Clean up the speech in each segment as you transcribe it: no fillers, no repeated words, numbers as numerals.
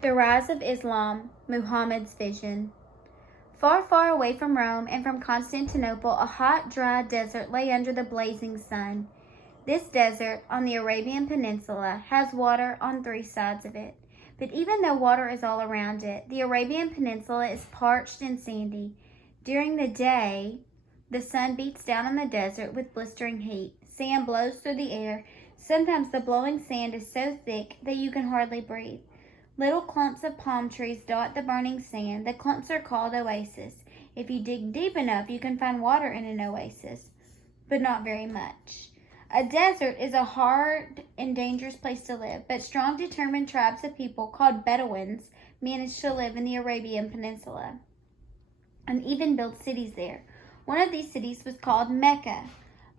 The rise of Islam, Muhammad's vision. Far, far away from Rome and from Constantinople, a hot, dry desert lay under the blazing sun. This desert, on the Arabian Peninsula, has water on 3 sides of it. But even though water is all around it, the Arabian Peninsula is parched and sandy. During the day, the sun beats down on the desert with blistering heat. Sand blows through the air. Sometimes the blowing sand is so thick that you can hardly breathe. Little clumps of palm trees dot the burning sand. The clumps are called oases. If you dig deep enough, you can find water in an oasis, but not very much. A desert is a hard and dangerous place to live, but strong, determined tribes of people called Bedouins managed to live in the Arabian Peninsula and even build cities there. One of these cities was called Mecca.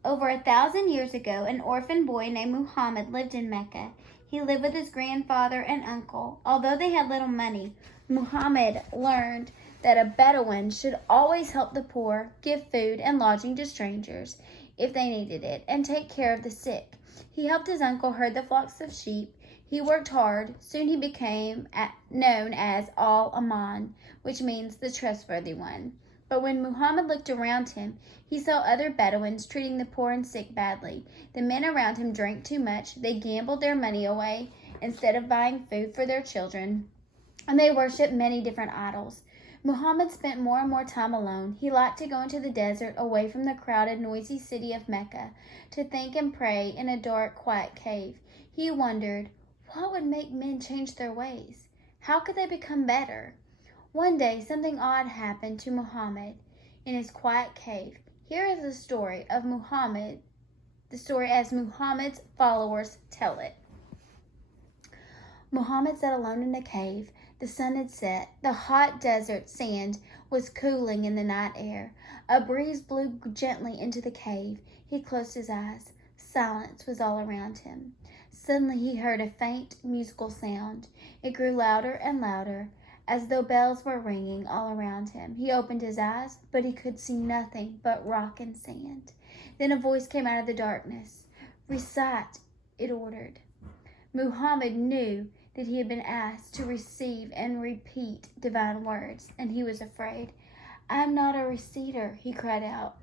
Over 1,000 years ago, an orphan boy named Muhammad lived in Mecca. He lived with his grandfather and uncle. Although they had little money, Muhammad learned that a Bedouin should always help the poor, give food and lodging to strangers if they needed it, and take care of the sick. He helped his uncle herd the flocks of sheep. He worked hard. Soon he became known as Al-Aman, which means the trustworthy one. But when Muhammad looked around him, he saw other Bedouins treating the poor and sick badly. The men around him drank too much. They gambled their money away instead of buying food for their children, and they worshipped many different idols. Muhammad spent more and more time alone. He liked to go into the desert, away from the crowded, noisy city of Mecca, to think and pray in a dark, quiet cave. He wondered, what would make men change their ways? How could they become better? One day, something odd happened to Muhammad in his quiet cave. Here is the story of Muhammad, the story as Muhammad's followers tell it. Muhammad sat alone in a cave. The sun had set. The hot desert sand was cooling in the night air. A breeze blew gently into the cave. He closed his eyes. Silence was all around him. Suddenly he heard a faint musical sound. It grew louder and louder, as though bells were ringing all around him. He opened his eyes, but he could see nothing but rock and sand. Then a voice came out of the darkness. Recite, it ordered. Muhammad knew that he had been asked to receive and repeat divine words, and he was afraid. I am not a reciter, he cried out.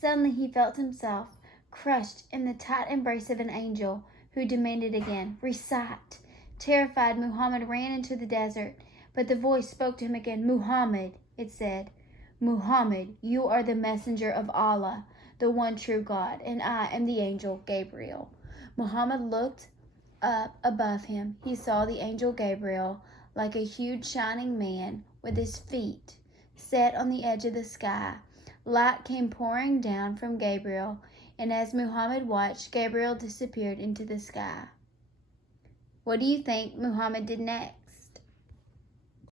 Suddenly he felt himself crushed in the tight embrace of an angel, who demanded again, recite. Terrified, Muhammad ran into the desert, but the voice spoke to him again. Muhammad, it said, Muhammad, you are the messenger of Allah, the one true God, and I am the angel Gabriel. Muhammad looked up above him. He saw the angel Gabriel like a huge shining man with his feet set on the edge of the sky. Light came pouring down from Gabriel, and as Muhammad watched, Gabriel disappeared into the sky. What do you think Muhammad did next?